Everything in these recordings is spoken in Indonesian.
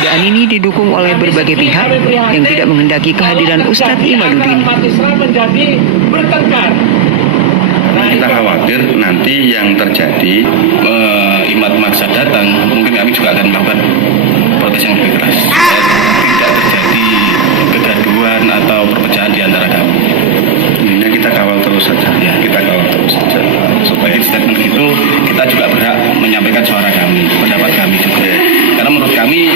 Godaan ini didukung oleh berbagai pihak yang tidak menghendaki kehadiran Ustadz Imaduddin. Kita khawatir nanti yang terjadi imat maksa datang, mungkin kami juga akan melakukan protes yang lebih keras. Tidak terjadi kegaduhan atau perpecahan di antara kami. Ini kita kawal terus saja. Ya, kita kawal terus saja. Supaya di statement itu kita juga berhak menyampaikan suara kami, pendapat kami juga. Karena menurut kami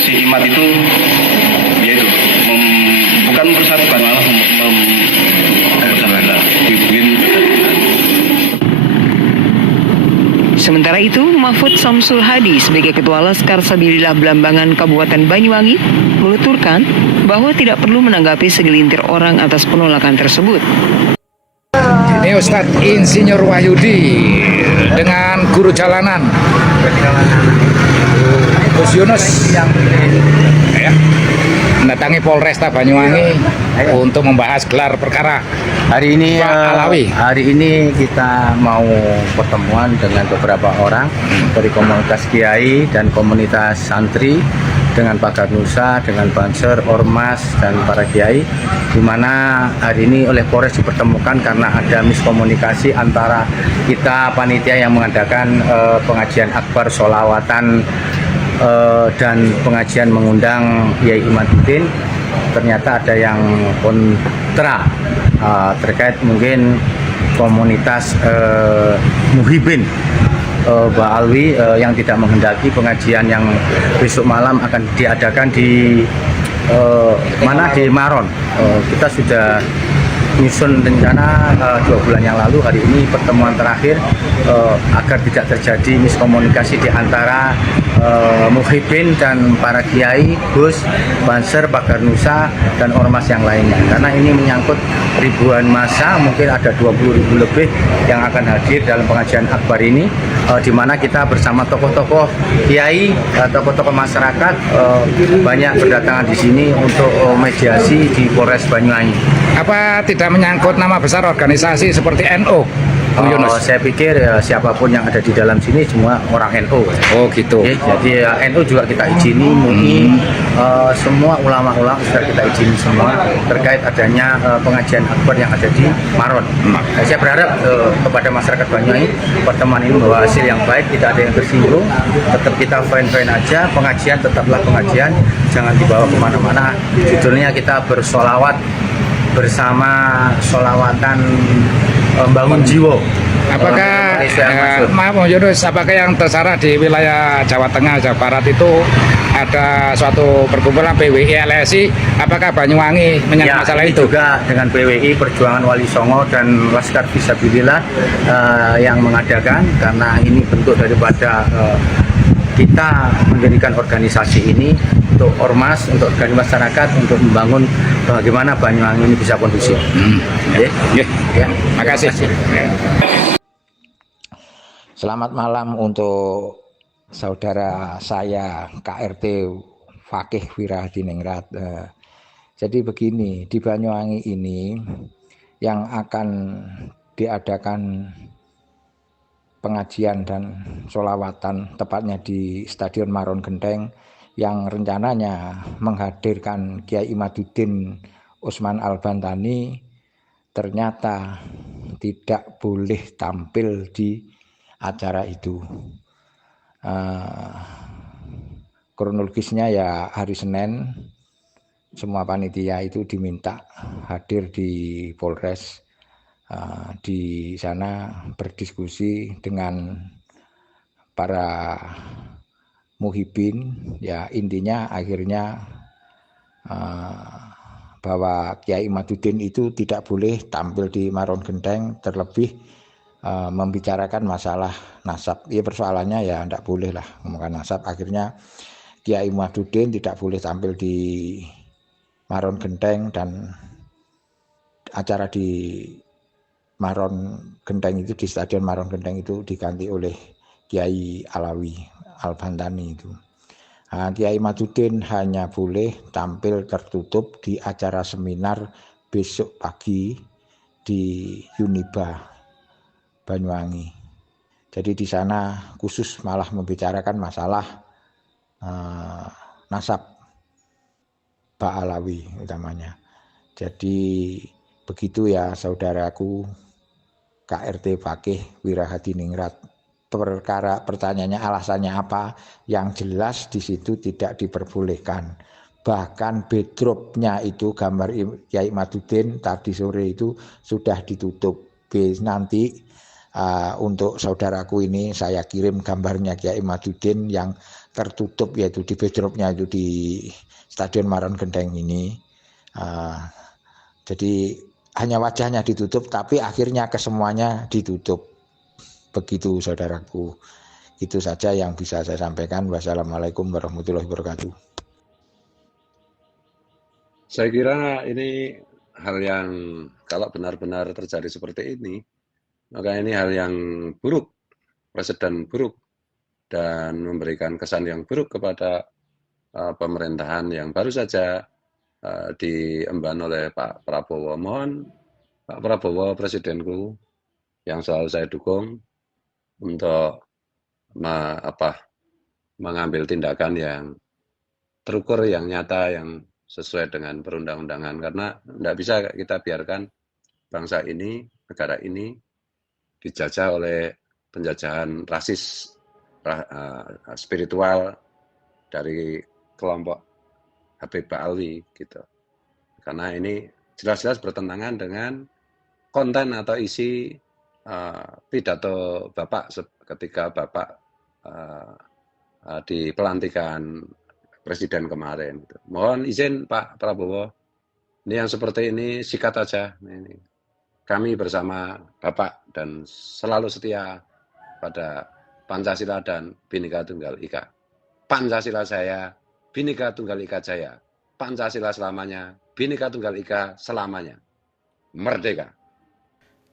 si imat itu yaitu bukan mempersatukan, malah Sementara itu, Mahfud Samsul Hadi sebagai Ketua Laskar Sabilillah Belambangan Kabupaten Banyuwangi menuturkan bahwa tidak perlu menanggapi segelintir orang atas penolakan tersebut. Ini Ustadz Insinyur Wahyudi dengan guru jalanan Gus Yunus ya, mendatangi Polresta Banyuwangi untuk membahas gelar perkara. Hari ini Alawi. Hari ini kita mau pertemuan dengan beberapa orang dari komunitas kiai dan komunitas santri dengan Pagar Nusa, dengan Banser, Ormas dan para kiai, di mana hari ini oleh Polres dipertemukan karena ada miskomunikasi antara kita panitia yang mengadakan pengajian akbar sholawatan dan pengajian mengundang Kiai Imaduddin. Ternyata ada yang kontra terkait mungkin komunitas Muhibin Mbak Alwi yang tidak menghendaki pengajian yang besok malam akan diadakan di mana di Maron. Kita sudah nyusun rencana 2 bulan yang lalu. Hari ini pertemuan terakhir agar tidak terjadi miskomunikasi di antara Muhibin dan para kiai, Gus, Banser, Pagar Nusa dan ormas yang lainnya. Karena ini menyangkut ribuan massa, mungkin ada 20.000 lebih yang akan hadir dalam pengajian akbar ini, di mana kita bersama tokoh-tokoh kiai, tokoh-tokoh masyarakat banyak berdatangan di sini untuk mediasi di Polres Banyuwangi. Apa tidak menyangkut nama besar organisasi seperti NU? Saya pikir siapapun yang ada di dalam sini semua orang NU. Oh gitu. Jadi NU juga kita izini, MUI, semua ulama-ulama sudah kita izini semua terkait adanya pengajian akbar yang ada di Maron. Saya berharap kepada masyarakat Banyuwangi pertemuan ini membawa hasil yang baik, tidak ada yang tersinggung, tetap kita fine-fine aja, pengajian tetaplah pengajian, jangan dibawa kemana-mana. Judulnya kita bersolawat bersama sholawatan membangun jiwa. Apakah maaf Mas Yunus, apakah yang tersebar di wilayah Jawa Tengah, Jawa Barat itu ada suatu perkumpulan PWI LSI? Apakah Banyuwangi menyangkut masalah itu? Juga dengan PWI Perjuangan Wali Songo dan Laskar Fisabilillah yang mengadakan, karena ini bentuk daripada kita mendirikan organisasi ini untuk ormas, untuk organisasi masyarakat, untuk membangun bagaimana Banyuwangi ini bisa kondusif. Ya. Makasih. Selamat malam untuk saudara saya KRT Fakih Wirahadiningrat. Jadi begini, di Banyuwangi ini yang akan diadakan pengajian dan sholawatan tepatnya di Stadion Maron Genteng yang rencananya menghadirkan Kiai Imaduddin Usman Al-Bantani ternyata tidak boleh tampil di acara itu. Kronologisnya ya hari Senin semua panitia itu diminta hadir di Polres. Di sana berdiskusi dengan para muhibin, ya intinya akhirnya bahwa Kiai Imaduddin itu tidak boleh tampil di Maron Genteng, terlebih membicarakan masalah nasab. Ya persoalannya ya tidak boleh lah ngomongkan nasab. Akhirnya Kiai Imaduddin tidak boleh tampil di Maron Genteng dan acara di Maron Genteng itu, di Stadion Maron Genteng itu diganti oleh Kiai Alawi Al-Bantani itu. Kiai Imaduddin hanya boleh tampil tertutup di acara seminar besok pagi di Uniba Banyuwangi. Jadi di sana khusus malah membicarakan masalah nasab Ba'alawi utamanya. Jadi begitu ya saudaraku KRT Fakih Wirahadiningrat. Perkara pertanyaannya alasannya apa, yang jelas di situ tidak diperbolehkan. Bahkan backdropnya itu gambar Kiai Imaduddin tadi sore itu sudah ditutup. Nanti untuk saudaraku ini saya kirim gambarnya Kiai Imaduddin yang tertutup, yaitu di backdropnya itu di Stadion Maron Genteng ini. Jadi hanya wajahnya ditutup tapi akhirnya kesemuanya ditutup. Begitu saudaraku. Itu saja yang bisa saya sampaikan. Wassalamualaikum warahmatullahi wabarakatuh. Saya kira ini hal yang kalau benar-benar terjadi seperti ini, maka ini hal yang buruk, presiden buruk, dan memberikan kesan yang buruk kepada pemerintahan yang baru saja diemban oleh Pak Prabowo. Mohon Pak Prabowo, presidenku, yang selalu saya dukung, untuk mengambil tindakan yang terukur, yang nyata, yang sesuai dengan perundang-undangan. Karena tidak bisa kita biarkan bangsa ini, negara ini dijajah oleh penjajahan rasis spiritual dari kelompok Habib Ba'alwi gitu. Karena ini jelas-jelas bertentangan dengan konten atau isi pidato Bapak ketika Bapak di pelantikan Presiden kemarin. Mohon izin Pak Prabowo, ini yang seperti ini sikat aja. Ini kami bersama Bapak dan selalu setia pada Pancasila dan Bhinneka Tunggal Ika. Pancasila saya, Bhinneka Tunggal Ika Jaya. Pancasila selamanya, Bhinneka Tunggal Ika selamanya. Merdeka.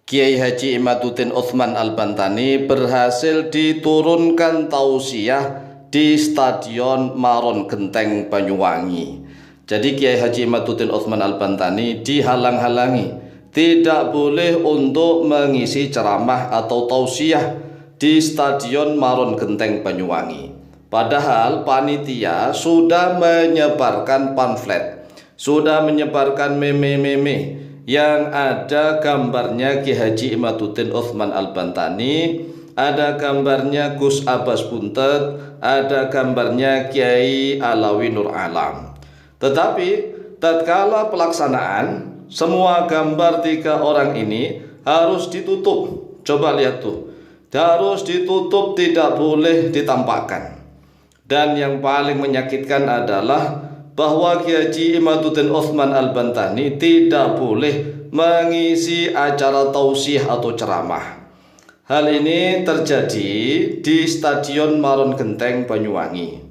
Kiai Haji Imaduddin Utsman Al-Bantani berhasil diturunkan tausiah di Stadion Maron Genteng Banyuwangi. Jadi Kiai Haji Imaduddin Utsman Al-Bantani dihalang-halangi, tidak boleh untuk mengisi ceramah atau tausiah di Stadion Maron Genteng Banyuwangi. Padahal panitia sudah menyebarkan pamflet, sudah menyebarkan meme-meme yang ada gambarnya Kiai Haji Imaduddin Utsman Al-Bantani, ada gambarnya Gus Abbas Buntet, ada gambarnya Kiai Alawi Nur Alam. Tetapi tatkala pelaksanaan, semua gambar 3 orang ini harus ditutup. Coba lihat tuh, harus ditutup, tidak boleh ditampakkan. Dan yang paling menyakitkan adalah bahwa Kiai Haji Imaduddin Utsman Al-Bantani tidak boleh mengisi acara tausiah atau ceramah. Hal ini terjadi di Stadion Maron Genteng Banyuwangi.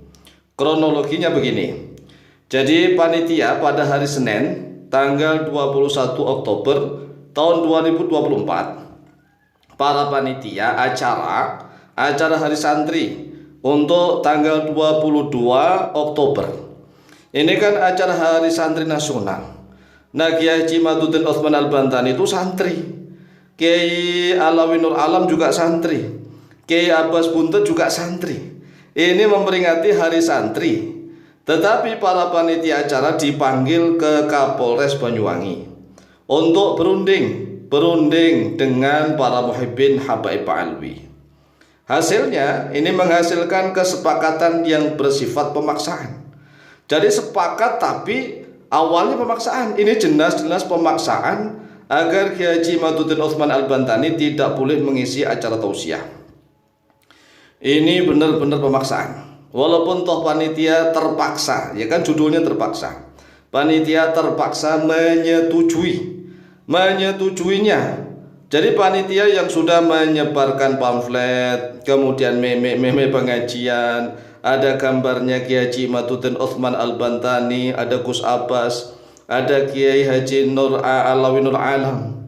Kronologinya begini. Jadi panitia pada hari Senin tanggal 21 Oktober tahun 2024, para panitia acara hari santri untuk tanggal 22 Oktober. Ini kan acara hari santri nasional. Nah, Kiai Haji Imaduddin Utsman Al-Bantani itu santri, Kiai Alawi Nur Alam juga santri, Kiai Abbas Buntet juga santri. Ini memperingati hari santri. Tetapi para panitia acara dipanggil ke Kapolres Banyuwangi untuk berunding dengan para muhibbin Habaib Ba'alwi. Hasilnya ini menghasilkan kesepakatan yang bersifat pemaksaan. Jadi sepakat tapi awalnya pemaksaan. Ini jelas-jelas pemaksaan agar Kiai Haji Imaduddin Utsman Al-Bantani tidak boleh mengisi acara tausiah. Ini benar-benar pemaksaan. Walaupun toh panitia terpaksa, ya kan judulnya terpaksa. Panitia terpaksa menyetujuinya. Jadi panitia yang sudah menyebarkan pamflet, kemudian meme pengajian, ada gambarnya Kiai Haji Imaduddin Utsman Al-Bantani, ada Gus Abbas, ada Kiai Haji Alawi Nur Alam.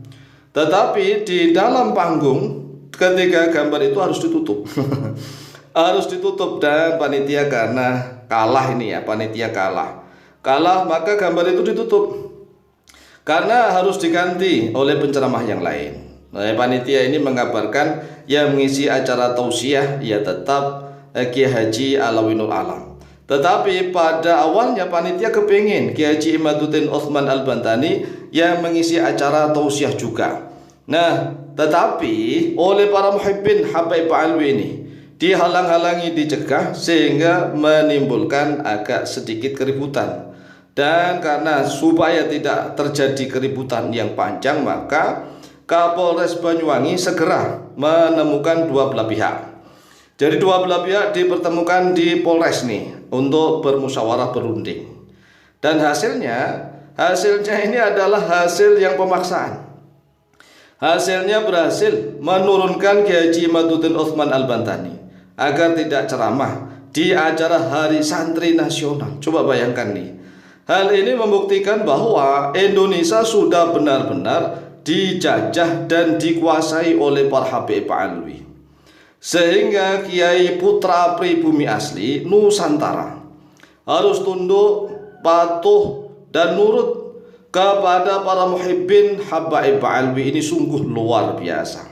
Tetapi di dalam panggung ketika gambar itu harus ditutup. Harus ditutup, dan panitia karena kalah ini ya, panitia kalah maka gambar itu ditutup karena harus diganti oleh penceramah yang lain. Nah, panitia ini mengabarkan yang mengisi acara tausiah ya tetap Kiai Haji Alawi Nur Alam. Tetapi pada awalnya panitia kepingin Kiai Haji Imaduddin Utsman Al-Bantani yang mengisi acara tausiah juga. Nah, tetapi oleh para muhibbin Habaib Alwi ini dihalang-halangi, dicegah, sehingga menimbulkan agak sedikit keributan. Dan karena supaya tidak terjadi keributan yang panjang, maka Kapolres Banyuwangi segera menemukan dua belah pihak. Jadi dua belah pihak dipertemukan di Polres nih untuk bermusyawarah berunding. Dan hasilnya ini adalah hasil yang pemaksaan. Hasilnya berhasil menurunkan Kiai Haji Imaduddin Utsman Al-Bantani agar tidak ceramah di acara Hari Santri Nasional. Coba bayangkan nih. Hal ini membuktikan bahwa Indonesia sudah benar-benar dijajah dan dikuasai oleh para Habib Alwi. Sehingga Kiai putra pribumi asli Nusantara harus tunduk, patuh, dan nurut kepada para muhibbin Habaib Alwi. Ini sungguh luar biasa.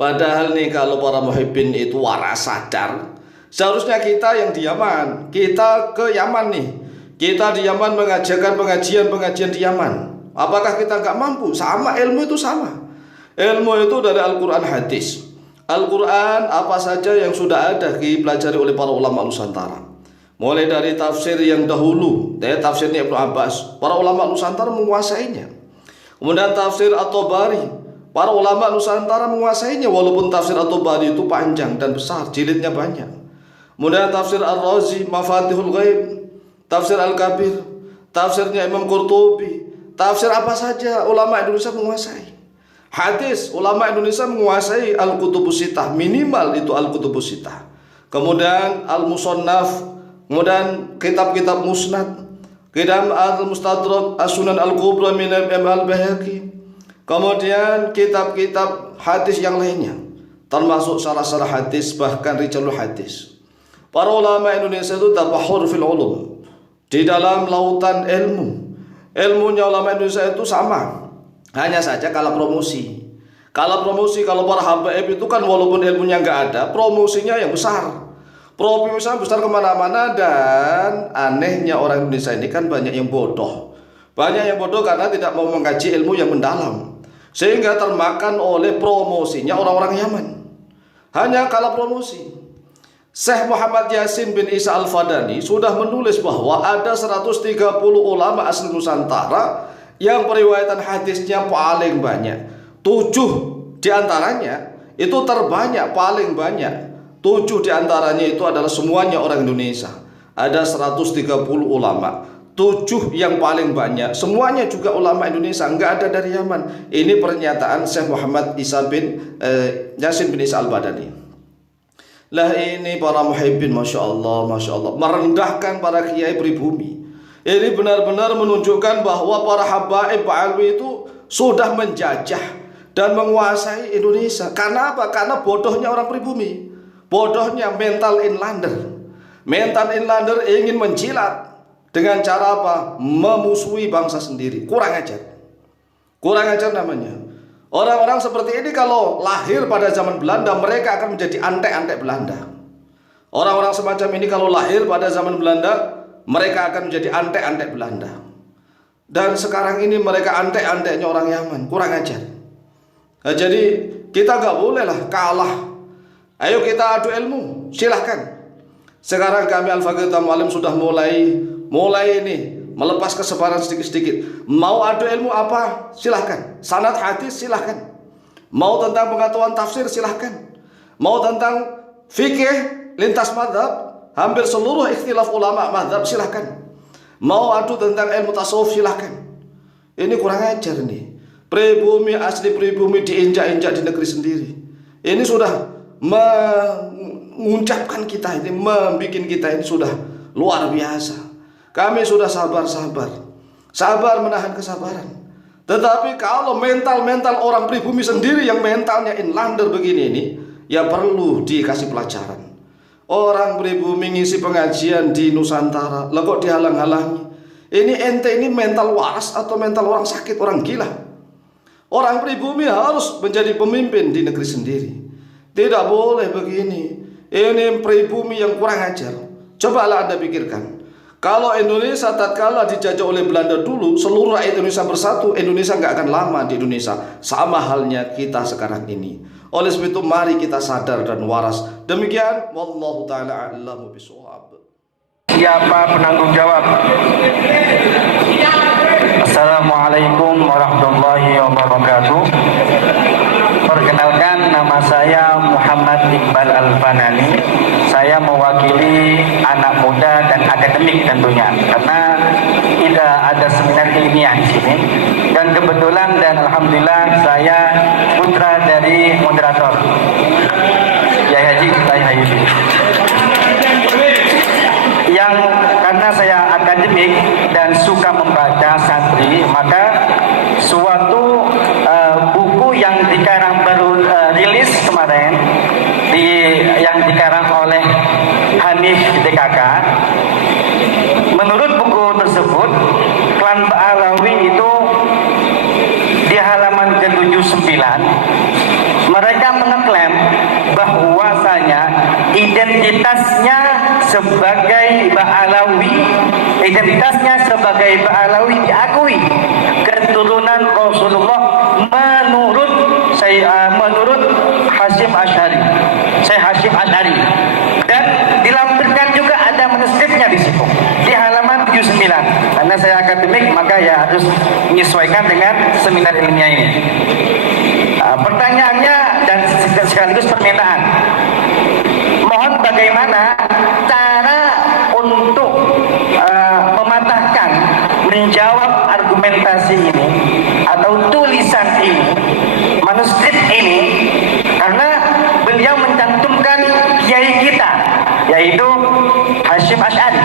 Padahal nih kalau para muhibbin itu waras sadar, seharusnya kita yang di Yaman, kita ke Yaman nih. Kita di Yaman mengajarkan pengajian di Yaman. Apakah kita nggak mampu? Sama, ilmu itu sama. Ilmu itu dari Al-Quran hadis. Al-Quran apa saja yang sudah ada dipelajari oleh para ulama Nusantara. Mulai dari tafsir yang dahulu, dari tafsirnya Ibnu Abbas, para ulama Nusantara menguasainya. Kemudian tafsir At-Tabari, para ulama Nusantara menguasainya, walaupun tafsir At-Tabari itu panjang dan besar, jilidnya banyak. Kemudian tafsir Ar-Razi, Mafatihul Ghaib, tafsir Al-Kabir, tafsirnya Imam Qurtubi, tafsir apa saja ulama Indonesia menguasai. Hadis, ulama Indonesia menguasai Al-Kutubus Sittah, minimal itu Al-Kutubus Sittah. Kemudian Al-Musannaf, kemudian kitab-kitab musnad, kitab Al-Mustadrak, As-Sunan Al-Kubra min Al-Baihaqi. Kemudian kitab-kitab hadis yang lainnya, termasuk syarah-syarah hadis, bahkan rijalul hadis. Para ulama Indonesia itu tabahur fil ulum, di dalam lautan ilmu. Ilmunya ulama Indonesia itu sama. Hanya saja kalau promosi. Kalau para habaib itu kan walaupun ilmunya nggak ada, promosinya yang besar. Promosinya besar kemana-mana. Dan anehnya orang Indonesia ini kan banyak yang bodoh. Banyak yang bodoh karena tidak mau mengkaji ilmu yang mendalam, sehingga termakan oleh promosinya orang-orang Yaman. Hanya kalau promosi. Syekh Muhammad Yasin bin Isa Al-Fadani sudah menulis bahwa ada 130 ulama asli Nusantara yang periwayatan hadisnya paling banyak. 7 diantaranya itu terbanyak, paling banyak. 7 diantaranya itu adalah semuanya orang Indonesia. Ada 130 ulama, 7 yang paling banyak, semuanya juga ulama Indonesia, enggak ada dari Yaman. Ini pernyataan Syekh Muhammad Yasin bin Isa Al-Fadani. Lah ini para muhibbin, Masya Allah, merendahkan para kiai pribumi. Ini benar-benar menunjukkan bahwa para habaib Alwi itu sudah menjajah dan menguasai Indonesia. Karena apa? Karena bodohnya orang pribumi, bodohnya mental inlander. Mental inlander ingin menjilat dengan cara apa? Memusuhi bangsa sendiri. Kurang ajar namanya. Orang-orang seperti ini kalau lahir pada zaman Belanda, mereka akan menjadi antek-antek Belanda. Orang-orang semacam ini kalau lahir pada zaman Belanda, mereka akan menjadi antek-antek Belanda. Dan sekarang ini mereka antek-anteknya orang Yaman. Kurang ajar. Nah, jadi kita gak boleh lah kalah. Ayo kita adu ilmu, silahkan. Sekarang kami Al-Faqih Mu'allim sudah mulai ini melepas kesebaran sedikit-sedikit. Mau adu ilmu apa? Silahkan. Sanad hadis silahkan. Mau tentang pengetahuan tafsir silahkan. Mau tentang fikih lintas mazhab, hampir seluruh ikhtilaf ulama mazhab silahkan. Mau adu tentang ilmu tasawuf silahkan. Ini kurang ajar nih. Pribumi asli pribumi diinjak-injak di negeri sendiri. Ini sudah menguncapkan kita ini, membuat kita ini sudah luar biasa. Kami sudah sabar menahan kesabaran. Tetapi kalau mental orang pribumi sendiri yang mentalnya inlander begini ini, ya perlu dikasih pelajaran. Orang pribumi ngisi pengajian di Nusantara, lah kok dihalang-halangi? Ini mental waras atau mental orang sakit, orang gila? Orang pribumi harus menjadi pemimpin di negeri sendiri. Tidak boleh begini. Ini pribumi yang kurang ajar. Cobalah Anda pikirkan. Kalau Indonesia tatkala dijajah oleh Belanda dulu, seluruh rakyat Indonesia bersatu, Indonesia nggak akan lama di Indonesia. Sama halnya kita sekarang ini. Oleh sebab itu mari kita sadar dan waras. Demikian, wallahu taala a'lamu bishawab. Siapa penanggung jawab? Assalamualaikum warahmatullahi wabarakatuh. Perkenalkan, nama saya Muhammad Iqbal Al-Fanani. Saya mewakili anak muda dan akademik tentunya, karena tidak ada seminar ilmiah di sini. Dan kebetulan dan alhamdulillah saya putra dari moderator Kiai Haji Kiai Hayudi. Yang karena saya akademik dan suka membaca santri, maka suatu buku yang dikarang baru rilis kemarin yang dikarang oleh Hanif DKK. Menurut buku tersebut, klan Ba'alawi itu di halaman ke-79 mereka mengeklaim bahwasanya identitasnya sebagai Ba'alawi, diakui keturunan Rasulullah menurut Hasyim Asy'ari, Syekh Hasyim Asy'ari, dan dilampirkan juga ada manuskripnya di situ di halaman 79. Karena saya akademik, maka ya harus menyesuaikan dengan seminar ilmiah ini. Pertanyaannya dan sekaligus permintaan, mohon bagaimana cara untuk mematahkan, menjawab argumentasi ini atau tulisan ini, manuskrip ini, karena beliau mencantumkan kiai kita, yaitu Hasyim Asy'ari.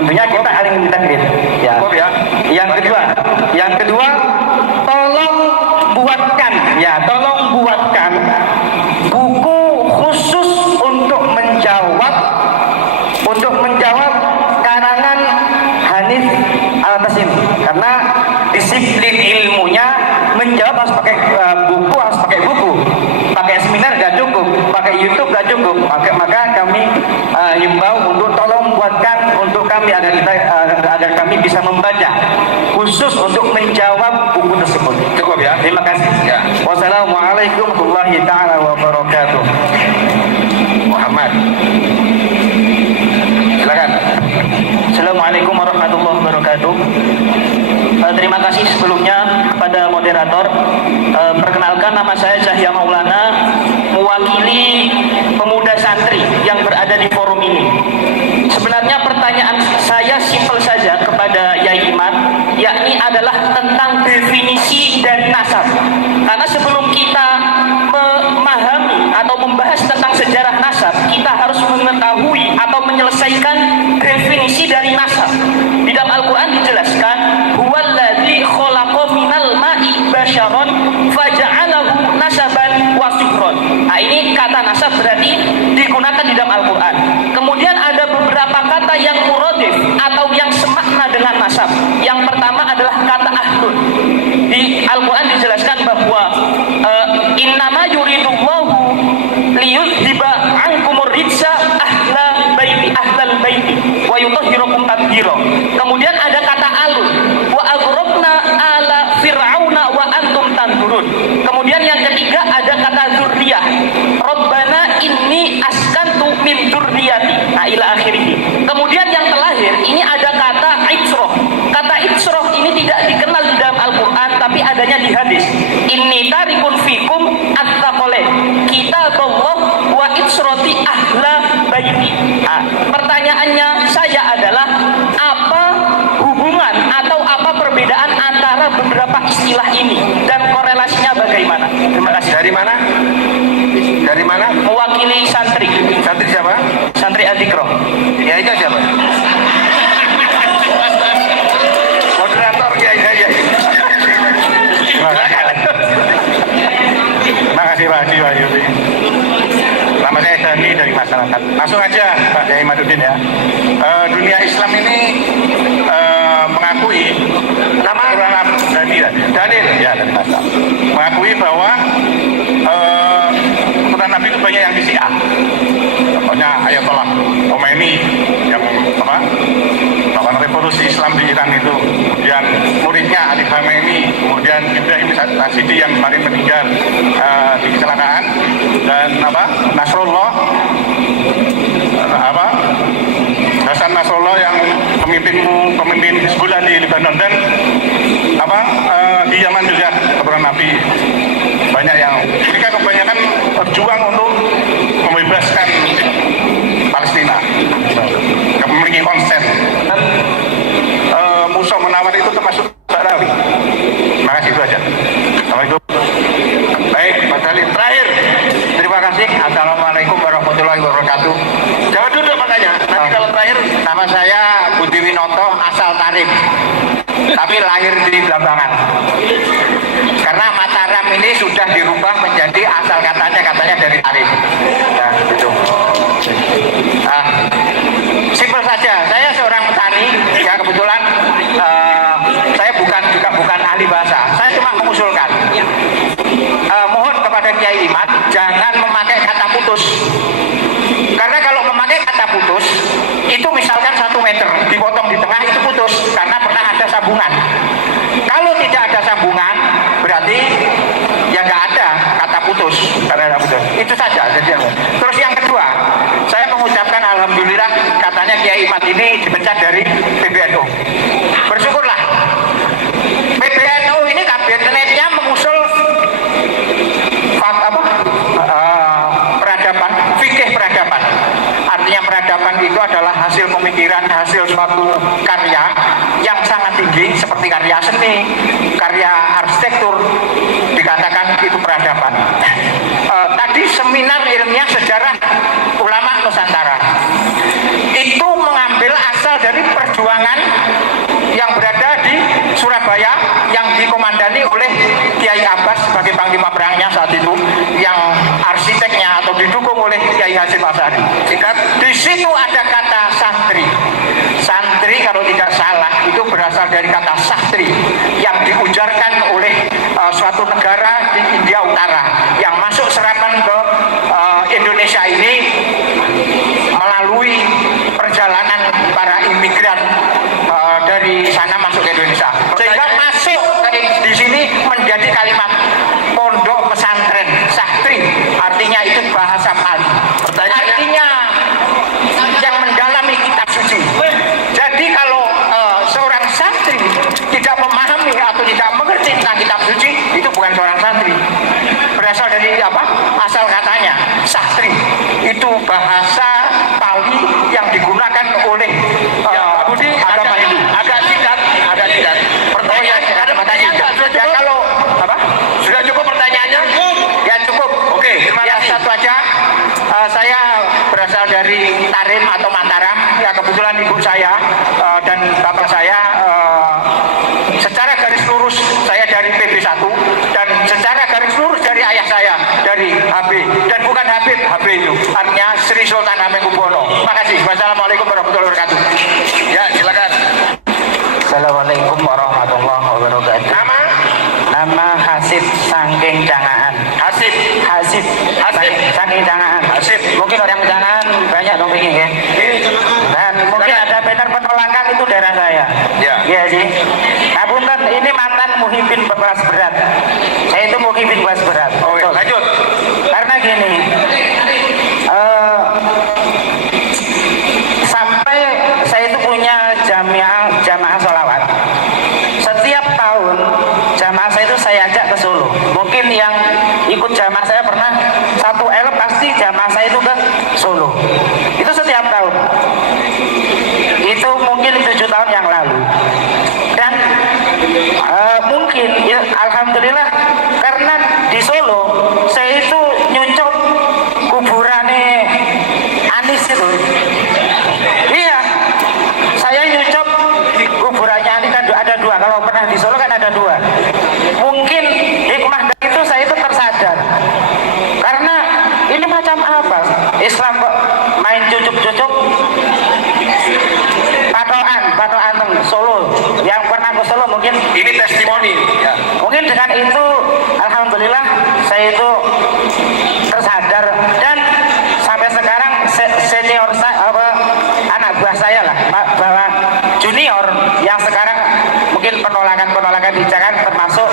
Tentunya kita paling minta kredit. Ya. Yang kedua, tolong buatkan buku khusus untuk menjawab karangan Hanif atas ini, karena disiplin ilmunya menjawab harus pakai buku, pakai seminar gak cukup, pakai YouTube gak cukup, maka kami himbau untuk tolong buatkan untuk kami agar kami bisa membaca khusus untuk menjawab buku tersebut. Cukup ya, terima kasih. Ya. Wassalamualaikum warahmatullahi taala wabarakatuh. Muhammad, silakan. Assalamualaikum warahmatullahi wabarakatuh. Terima kasih sebelumnya kepada moderator. Perkenalkan, nama saya Cahya Maulana, mewakili pemuda santri yang berada di forum ini. Sebenarnya pertanyaan saya simpel saja kepada Yai Iman, yakni adalah tentang definisi dari nasab. Karena sebelum kita memahami atau membahas tentang sejarah nasab, kita harus mengetahui atau menyelesaikan definisi dari nasab. Di dalam Al-Quran dijelaskan, huwallazi khalaqa minal ma'i basyaron faja'alahu nasaban wa sihron. Nah, ini kata nasab berarti digunakan di dalam Al-Quran. Kemudian ada beberapa kata yang muradif atau yang semakna dengan nasab. Yang pertama adalah kata ahlun. Di Al-Quran dijelaskan bahwa innama yuridullahu liyudhiba ankumur rijsa ahlal baiti wa yutahhirakum tadhhira. Kemudian ada kata alun, wa aghraqna ala fir'auna wa antum tanzurun. Kemudian yang ketiga ada kata dzurriyah, rabbana inni askantu min dzurriyyati, nah ila akhirih. Kemudian yang terakhir ini ada kata itsroh. Kata itsroh ini tidak dikenal di dalam Al-Quran, tapi adanya di hadis. Inni tarikun fikum at-taqalain, kitaballah wa itsroti ahla baiti. Nah, pertanyaannya saya adalah apa hubungan atau apa perbedaan antara beberapa istilah ini dan korelasinya bagaimana? Terima kasih. Dari mana? Dari mana? Mewakili santri. Santri siapa? Santri Al-Dikro. Ya, itu siapa? Moderator Kiai. Terima kasih Pak Haji. Nama saya Dani dari masyarakat. Langsung aja Pak Kiai Madudin ya. Dunia Islam ini mengakui nama Daniel ya dari masyarakat, mengakui bahwa keturunan Nabi itu banyak yang di Syiah. Contohnya Ayatollah Khomeini yang yang kemarin meninggal di kecelakaan, dan Nasrullah Hasan Nasrullah yang pemimpin Hizbullah di Lebanon, dan di Yaman juga keturunan Nabi. Banyak yang mereka kebanyakan berjuang untuk membebaskan Palestina, memiliki konsen. Dan Musa Munawar itu termasuk Ba'rawi. Terima kasih, itu aja. Assalamualaikum. Baik, Mas Salim. Terakhir, terima kasih. Assalamualaikum warahmatullahi wabarakatuh. Jangan duduk makanya. Nanti kalau terakhir, nama saya Budi Winoto, asal Tarim, tapi lahir di Blambangan. Karena Mataram ini sudah dirubah menjadi asal katanya dari Tarim. Nah, itu. Simpel saja. Saya seorang petani. Ya kebetulan saya bukan ahli bahasa. Saya cuma mengusulkan. Mohon kepada Kiai Imad jangan memakai kata putus. Karena kalau memakai kata putus, itu misalkan 1 meter dipotong di tengah itu putus karena pernah ada sambungan. Kalau tidak ada sambungan, berarti ya nggak ada kata putus. Karena ada putus. Itu saja. Terus yang kedua, saya mengucapkan alhamdulillah katanya Kiai Imad ini dipecat dari PBNU. Bersyukurlah. PBNU ini kabinetnya mengusul peradaban, fikih peradaban. Artinya peradaban itu adalah hasil pemikiran, hasil suatu karya yang sangat tinggi seperti karya seni, karya arsitektur, dikatakan itu peradaban. Tadi seminar ilmiah sejarah ulama Nusantara itu mengambil asal dari perjuangan yang berada di Surabaya yang dikomandani oleh Kiai Abbas sebagai panglima perangnya saat itu, yang arsiteknya atau didukung oleh Kiai Hasyim Asy'ari. Di situ ada kata santri. Santri kalau tidak salah itu berasal dari kata sastri yang diujarkan oleh suatu negara di India Utara yang masuk serapan ke Indonesia ini melalui perjalanan para imigran dari sana masuk ke Indonesia, sehingga masuk di sini menjadi kalimat pondok pesantren sastri, artinya itu bahasa Pali, artinya yang mendalami kitab suci. Jadi kalau seorang santri tidak memahami atau tidak mengerti tentang kitab suci, itu bukan seorang santri. Berasal dari asal katanya sastri, itu bahasa Pali yang digunakan oleh Budi agama Hindu. Agak singkat. Pertanyaan ya, kalau sudah cukup pertanyaannya? Ya cukup. Oke, terima kasih. Satu aja. Saya berasal dari Tarim atau Mataram. Ya kebetulan ibu saya dan bapak saya secara garis lurus saya dari PB1, dan secara garis lurus dari ayah saya dari HB, dan bukan Habib, HB itu artinya Sri Sultan Hamengkubuwono. Terima kasih. Wassalamualaikum warahmatullahi wabarakatuh. Ya silakan. Assalamualaikum warahmatullahi wabarakatuh. Nama Hasib saking Cangaan. Hasib saking Cangaan. Mungkin orang Cangaan banyak dong ini ya. Dan mungkin ada banner penolakan itu daerah saya. Iya sih. Nah punten, ini mantan muhibin kelas berat. Saya itu muhibin kelas berat. Oke, lanjut. Karena gini, sampai saya itu punya jamaah sholawat. Setiap tahun jamaah saya itu saya ajak ke Solo. Mungkin yang ikut jamaah saya pernah 1L pasti jamaah saya itu ke Solo. Itu setiap tahun. Itu mungkin 7 tahun yang lalu. Dan mungkin ya, alhamdulillah karena di Solo saya itu nyucuk kuburannya Anis itu. Iya, saya nyucuk kuburannya Anis kan ada 2. Kalau pernah di Solo kan ada 2. Mungkin hikmah dari itu saya itu tersadar. Karena ini macam apa? Islam kok main cucuk-cucuk patokan Solo. Yang pernah ke Solo mungkin ini testimoni ya. Mungkin dengan itu alhamdulillah saya itu tersadar, dan sampai sekarang senior saya anak buah saya lah, bahwa junior yang sekarang mungkin penolakan di Jakarta termasuk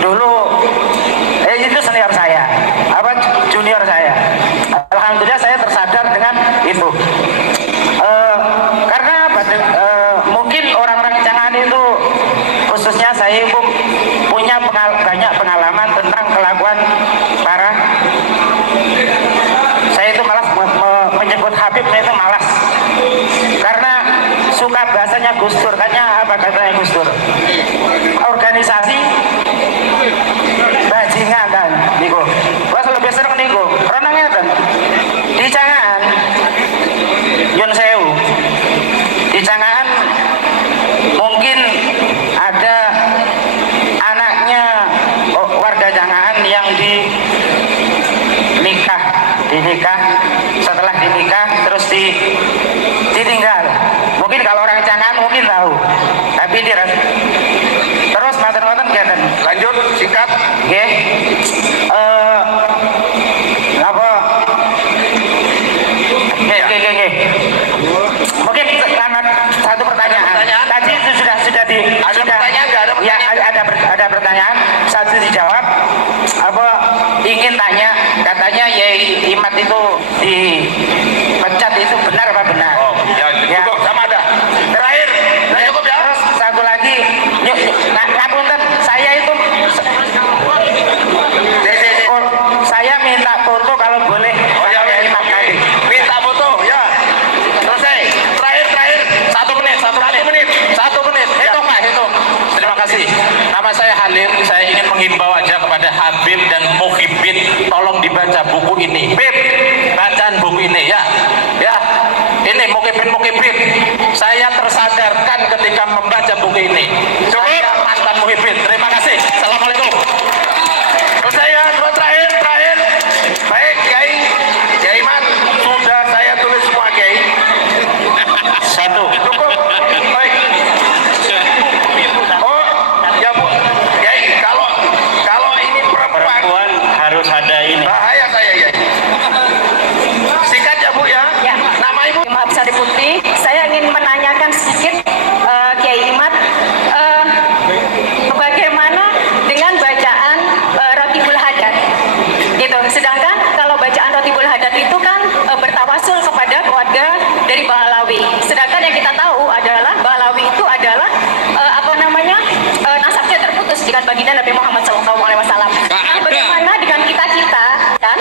dulu katanya Gus Dur, apa katanya Gus Dur? Organisasi bajingan kan, niku. Wes lebih sering niku. Karena ngeten. Di Cangaan, Yun Sewu, di Cangaan mungkin ada anaknya warga Cangaan yang dinikah, setelah dinikah terus ditinggal. Mungkin kalau orang Cangaan mungkin tahu, tapi dia terus mantan kegiatan. Lanjut singkat, oke? Apa? Oke. Mungkin karena satu pertanyaan. Tadi itu sudah ada pertanyaan nggak? Ya ada pertanyaan. Satu dijawab. Apa ingin tanya? Katanya Yai Imad itu dipecat itu benar apa benar? Oh, ya cukup sama ada. Terakhir, cukup ya. Terus satu lagi, ngapunten, saya itu saya minta foto kalau boleh. Oh ya, Yai Imad tadi. minta foto ya. Selesai. Terakhir 1 menit. Hitung Pak, hitung. Terima kasih. Nama saya Halim. Saya ingin menghimbau aja kepada Habib dan Muhibbin, tolong dibaca buku ini. Bib, bacaan buku ini ya. Ya. Ini Muhibbin. Saya tersadarkan ketika membaca buku ini. Saya mantan Muhibbin. Terima kasih. Assalamualaikum. Terus saya terakhir. Baik, Kiai Iman sudah saya tulis semua Kiai. Satu. Cukup. Baik. Oh, ya Bu. Kiai, kalau ini perempuan Harus ada ini. bahaya saya ya. Singkat ya Bu ya. Ya. Nama Ibu? Maaf Sari Putri, saya ingin menanyakan sedikit Kiai Imad, bagaimana dengan bacaan Rotibul Hadat? Gitu. Sedangkan kalau bacaan Rotibul Hadat itu kan bertawasul kepada keluarga dari Balawi. Sedangkan yang kita tahu adalah Balawi itu adalah nasabnya terputus dengan baginda Nabi Muhammad SAW. Nah, bagaimana dengan kita kan?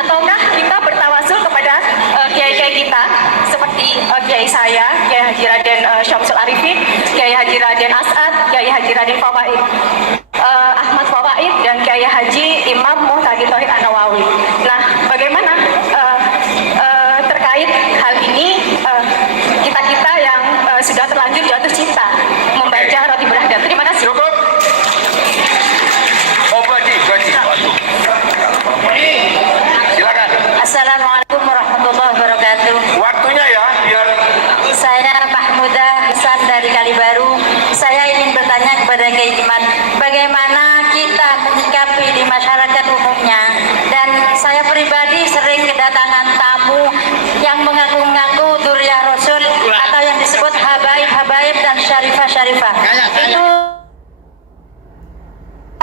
Ataukah kita bertawasul kepada kiai-kiai kita seperti kiai saya, Kiai Haji Raden Syamsul Arifin, Kiai Haji Raden As'ad, Kiai Haji Raden Fawaid Ahmad Fawaid, dan Kiai Haji Imam Muhtadi Tauhid An-Nawawi. Nah, bagaimana terkait hal ini kita yang sudah terlanjur jatuh cinta membaca Rotibul Hadat? Terima kasih. Cukup. Oh, bagi. Silakan. Assalamualaikum warahmatullahi wabarakatuh. Waktunya ya, biar Saya Mahmudah Hasan dari Kalibaru. Saya ingin bertanya kepada Kiai Imad, bagaimana kita menyikapi di masyarakat umumnya, dan saya pribadi sering kedatangan tamu yang mengaku-ngaku Dzurriyyah Rasul atau yang disebut habaib dan syarifah. Itu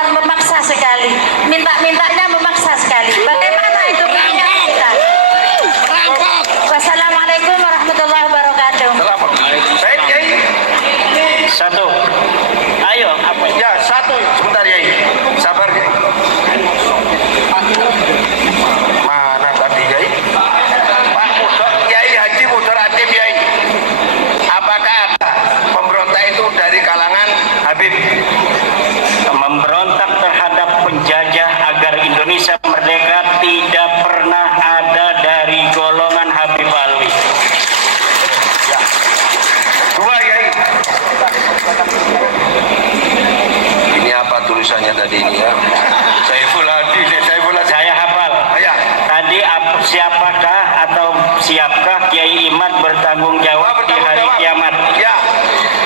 memaksa sekali, mintanya memaksa sekali. Bagaimana itu menyikapi kita? Wassalamualaikum warahmatullahi wabarakatuh. baik Kiai. Satu. Ayo, apa? Ya, satu. Sebentar Kiai. Sabar Kiai. Mana tadi Kiai? Pak Mudor, Kiai Haji Mudor Atim Kiai. Apakah pemberontak itu dari kalangan Habib? Memberontak terhadap penjajah agar Indonesia merdeka tidak pernah ada dari golongan Habib Alwi. Ya. Dua Kiai. Ini apa tulisannya tadi ini ya? Saiful Hadi. Saya hafal. Ya. Tadi siapakah atau siapkah Kiai Imad bertanggung jawab di hari kiamat? Ya.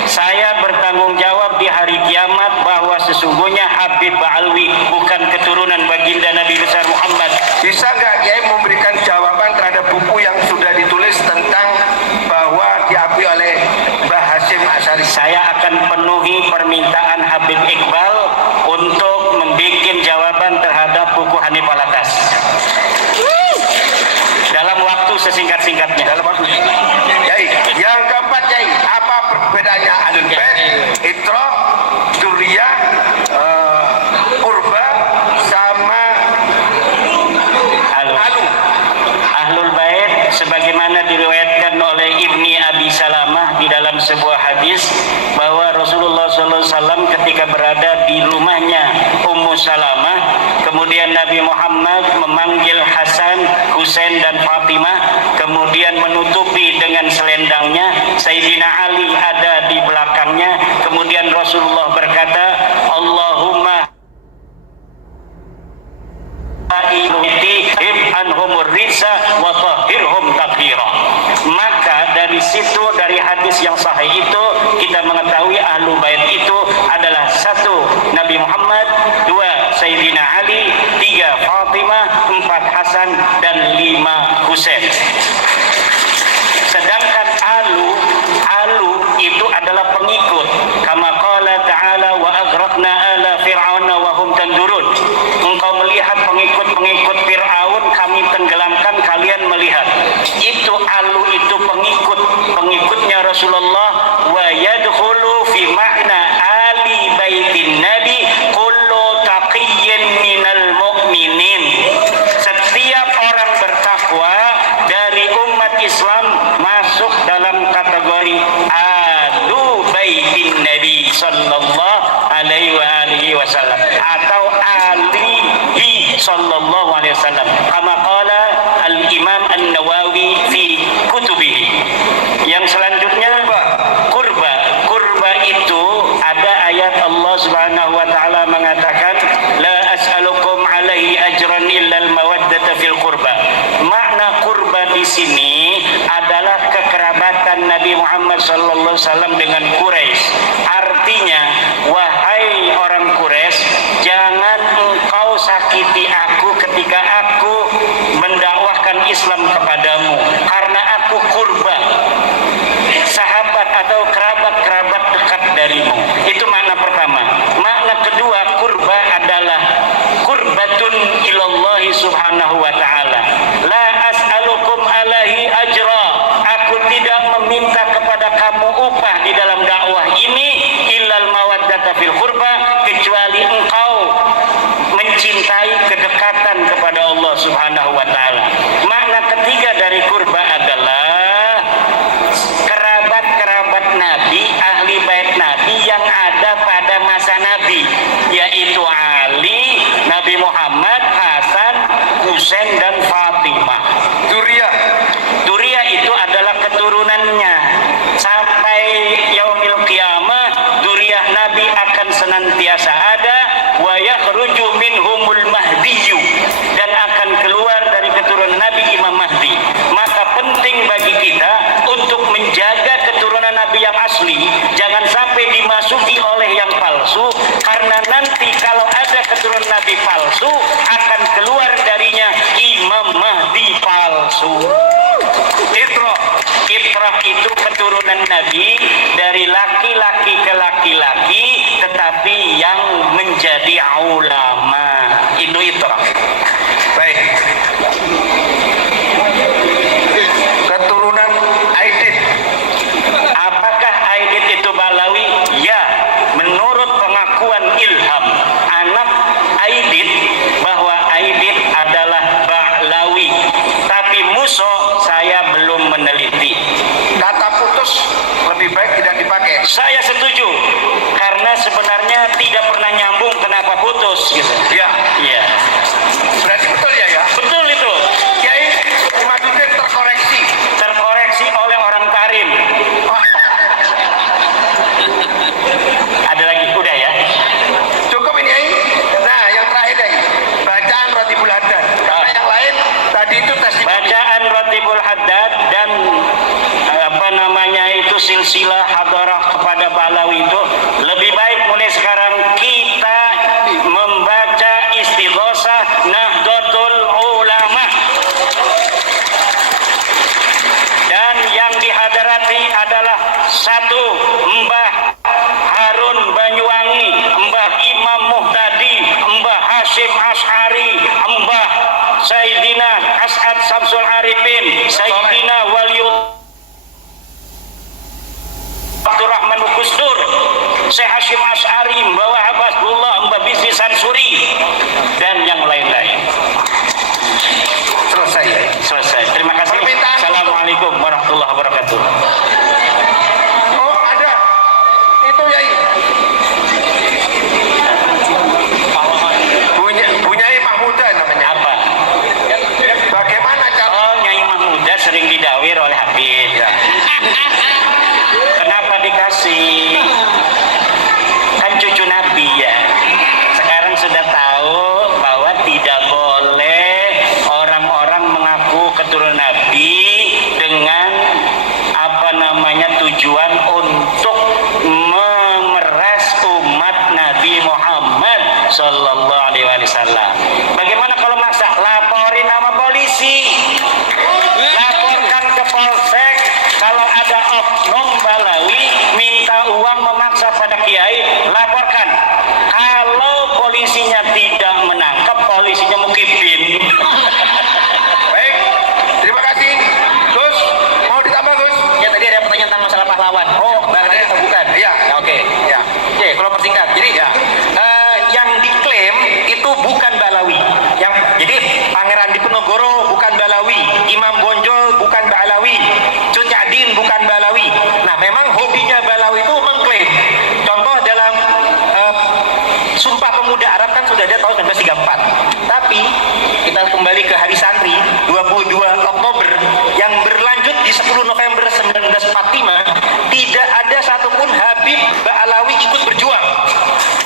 Saya bertanggung jawab di hari kiamat bahwa sesungguhnya Habib Alwi bukan keturunan baginda Nabi besar Muhammad. Bisa nggak Kiai memberikan jawaban terhadap buku yang sudah ditulis tentang bahwa diakui oleh Mbah Hasyim Asy'ari? Saya akan penuhi permintaan Habib Iqbal untuk membuat jawaban terhadap buku Hanif Alatas dalam waktu sesingkat-singkatnya. Dalam waktu Kiai, yang keempat Kiai, apa perbedaannya Ahlul Bait, Itra, Dzurriyyah, Qurba sama Ahlul Bait sebagaimana diriwayatkan oleh Ibni Abi Salamah di dalam dalam sebuah hadis bahwa Rasulullah SAW ketika berada di rumahnya Ummu Salamah, kemudian Nabi Muhammad memanggil Hasan, Husain dan Fatimah, kemudian menutupi dengan selendangnya. Sayyidina Ali ada di belakangnya. Kemudian Rasulullah berkata, Allahumma maka dari situ, dari hadis yang sahih itu, kita mengetahui ahlu bait itu adalah satu Nabi Muhammad, dua Sayyidina Ali, tiga Fatimah, empat Hasan dan lima Husain. Sedangkan alu itu adalah pengikut. Kama qala ta'ala wa aghraqna ala fir'auna wa hum tanzurun. Engkau melihat pengikut-pengikut Fir'aun, kami tenggelamkan, kalian melihat. Itu alu, itu pengikutnya Rasulullah. Wa yadkhulu fi ma'na ali baitin nabi kullu taqiyyin minal mu'minin. Setiap orang bertakwa dari umat Islam masuk dalam kategori alu baitin nabi sallallahu alaihi wasallam atau alihi sallallahu alaihi wasallam, kama qala al-Imam An-Nawawi fi kutubihi. Yang selanjutnya kurba itu ada ayat Allah Subhanahu wa taala mengatakan la as'alukum alaihi ajran illa al-mawaddata fil qurba. Makna kurba di sini adalah kekerabatan Nabi Muhammad sallallahu alaihi wasallam dengan Quraisy. Artinya, wahai orang Quraisy, jangan engkau sakiti aku ketika aku mendakwahkan Islam kepadamu, karena aku kurba, sahabat atau kerabat-kerabat dekat darimu. Itu makna pertama. Makna kedua, kurba adalah kurbatun ilallahi subhanahu wa ta'ala. La as'alukum alaihi ajra. Aku tidak meminta kepada kamu upah di dalam dakwah ini illal mawaddata fil qurba, kecuali engkau mencintai kedekatan kepada Allah Subhanahu wa taala. Makna ketiga dari kurba adalah kerabat-kerabat Nabi, ahli bait Nabi yang ada pada masa Nabi, yaitu Ali, Nabi Muhammad, Hasan, Husain dan Fatimah. Duriyah itu adalah keturunannya. Sampai yaumil qiyamah, duriyah Nabi akan senantiasa ada. Wa yakhruju minhumul mahdiyyu, dan akan keluar dari keturunan Nabi Imam Mahdi. Maka penting bagi kita untuk menjaga keturunan Nabi yang asli, jangan sampai dimasuki oleh yang palsu, karena nanti kalau ada keturunan Nabi palsu akan keluar darinya Imam Mahdi palsu. Itrah itu keturunan Nabi dari laki-laki ke laki-laki, tetapi yang menjadi ulama. Itu itrah. Baik. Keturunan Aidit. Apakah Aidit itu Balawi? Ya, menurut pengakuan Ilham, anak Aidit, bahwa Aidit adalah Balawi. Tapi Muso saya belum meneliti. Kata putus lebih baik tidak dipakai. Saya setuju, karena sebenarnya tidak pernah nyambung kenapa putus gitu. Ya, iya. Berarti betul ya, ya? Betul itu. Kiai Imaduddin terkoreksi oleh orang Karim. Ada lagi, udah ya? Cukup ini, ya? Nah, yang terakhir ya, bacaan Ratibul Haddad. Karena yang lain tadi itu bacaan Ratibul Haddad dan silsilah hadarah kepada Balawi itu lebih baik mulai sekarang kita membaca Istighosah Nahdlatul Ulama, dan yang dihadarati adalah satu Mbah Harun Banyuwangi, Mbah Imam Muhtadi, Mbah Hashim Ash'ari, Mbah Sayyidina As'ad Samsul Arifin, Sayyidina Waliullah Abdurrahman Gusdur, Syekh Hashim Ash'ari, Mbah Wahab Hasbullah, Mbah Bisri Sansuri, dan yang lain-lain. Selesai. Terima kasih. Assalamualaikum warahmatullahi wabarakatuh. bertujuan untuk memeras umat Nabi Muhammad Sallallahu Alaihi Wasallam. Bagaimana kalau maksa? Laporin sama polisi, laporkan ke polsek. Kalau ada oknum Balawi minta uang memaksa pada kiai, laporkan. Kalau polisinya tidak menangkap, polisinya mukibin. Baik, terima kasih. Gus, mau ditambah Gus? Ya tadi ada pertanyaan tentang masalah pahlawan. Oh, barangkali atau bukan? Iya. Oke. Ya. Oke, kalau persingkat. Jadi yang diklaim itu bukan Balawi. Jadi Pangeran Diponegoro bukan Balawi, Imam Bonjol bukan Balawi, Cut Nyak bukan Balawi. Nah, memang hobinya Balawi itu mengklaim. Contoh dalam Sumpah Pemuda Arab kan sudah ada tahun 1934. Tapi kita kembali ke Hari Santri 22 Oktober yang berlanjut di 10 November 1945, tidak ada satupun Habib Ba'alawi ikut berjuang.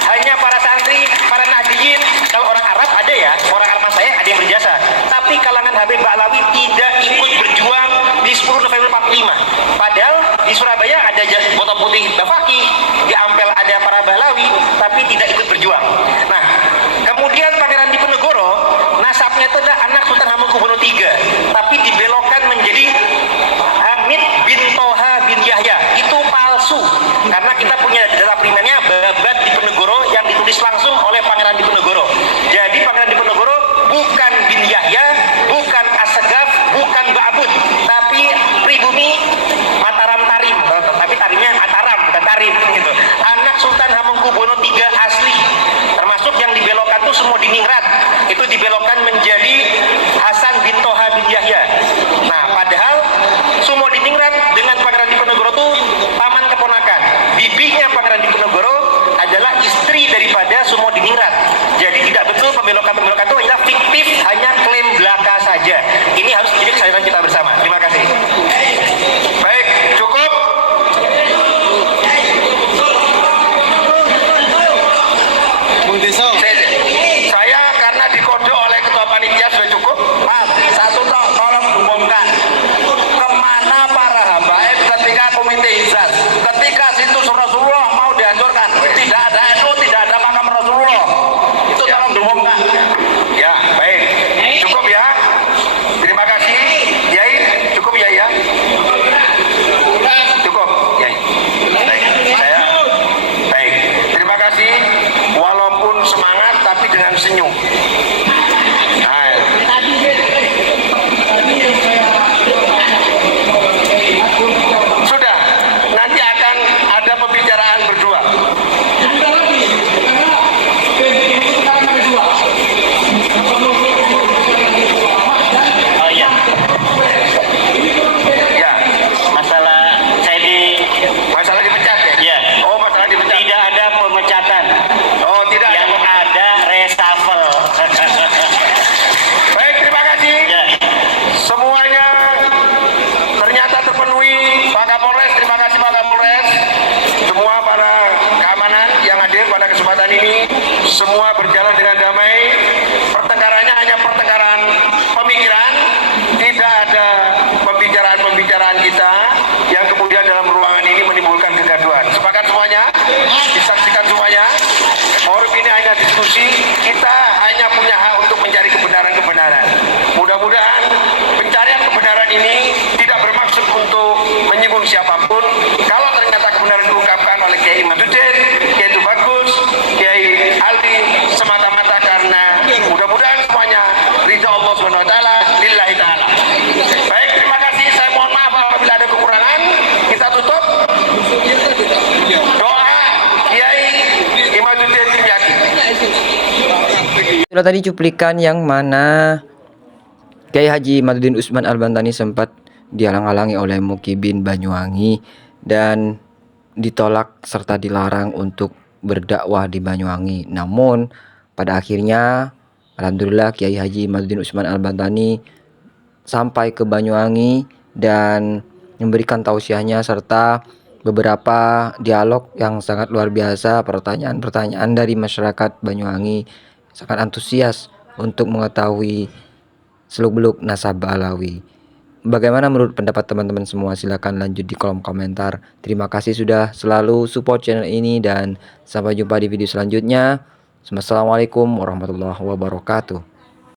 Hanya para santri, para nahdiyin. Kalau orang Arab ada ya, orang Arab saya ada yang berjasa. Tapi kalangan Habib Ba'alawi tidak ikut berjuang di 10 November 45. Padahal di Surabaya ada botol putih Bafaki, di Ampel ada para Balawi, tapi tidak ikut berjuang. Nah, kemudian Pangeran Diponegoro, nasabnya itu adalah anak Sultan Hamengkubuwono III, tapi dibelokkan menjadi Hamid bin Toha bin Yahya. Itu palsu, karena kita punya data primernya Babad Diponegoro yang ditulis langsung oleh Pangeran Diponegoro. Jadi Pangeran Diponegoro bukan bin Yahya, bukan Assegaf, bukan Ba'bud, tapi pribumi Mataram Tarim, tapi tarimnya Ataram, bukan Tarim gitu. Anak Sultan Hamengkubuwono III asli, termasuk yang dibelokkan itu semua diningrat, itu dibelokkan menjadi Hasan bin Toha bin Yahya. Nah, padahal semua diningrat dengan Pangeran Diponegoro itu paman keponakan. Bibinya Pangeran Diponegoro adalah istri daripada semua diningrat. Jadi tidak betul pembelokan-pembelokan itu hanya fiktif, hanya klaim belaka saja. Ini harus jadi kesadaran kita bersama. Terima kasih. Baik, cukup. Saya karena dikode oleh ketua panitia sudah cukup. Maaf, satu tolong umumkan. Kemana para habaib ketika komite hizat, ketika situs Rasulullah mau dihancurkan, tidak ada NU, tidak ada makam Rasulullah. Itu tolong diumumkan. Ya, baik. Cukup ya. Terima kasih. Yai, cukup ya ya. Cukup. Yai. Baik. Saya. Baik. Terima kasih. Walaupun semangat tapi dengan senyum. Nah, sudah. Nanti akan ada pembicaraan berdua. Oh iya. Ya, Masalah saya masalah dipecat ya? ya. Oh, masalah dipecat. Tidak ada pemecatan. Oh, tidak Yang ada reshuffle. Baik, terima kasih. Ya. Semuanya ternyata terpenuhi. Pak Kapolres, terima kasih Pak Kapolres. Semua para keamanan yang hadir pada kesempatan ini, semua berjalan dengan damai. Pertengkarannya hanya pertengkaran pemikiran, tidak ada pembicaraan-pembicaraan kita yang kemudian dalam ruangan ini menimbulkan kegaduhan. Sepakat semuanya? Disaksikan semuanya? Forum ini hanya diskusi, kita hanya punya hak untuk mencari kebenaran-kebenaran. Mudah-mudahan pencarian kebenaran ini tidak bermaksud untuk menyinggung siapapun. Kalau ternyata kebenaran diungkapkan oleh Kiai Imaduddin, Kiai itu bagus, Kiai Aldi semata-mata karena mudah-mudahan semuanya ridha Allah Subhanahu wa taala, lillahi taala. Baik, terima kasih. Saya mohon maaf apabila ada kekurangan. Kita tutup. Doa Kiai Imaduddin Dimyati. Itulah tadi cuplikan yang mana Kiai Haji Imaduddin Utsman Al-Bantani sempat dihalang-halangi oleh Mukibin Banyuwangi dan ditolak serta dilarang untuk berdakwah di Banyuwangi. Namun pada akhirnya alhamdulillah Kiai Haji Imaduddin Utsman Al-Bantani sampai ke Banyuwangi dan memberikan tausiahnya serta beberapa dialog yang sangat luar biasa, pertanyaan-pertanyaan dari masyarakat Banyuwangi sangat antusias untuk mengetahui seluk-beluk nasab Ba'alawi. bagaimana menurut pendapat teman-teman semua? Silahkan lanjut di kolom komentar. Terima kasih sudah selalu support channel ini dan sampai jumpa di video selanjutnya. Wassalamualaikum warahmatullahi wabarakatuh.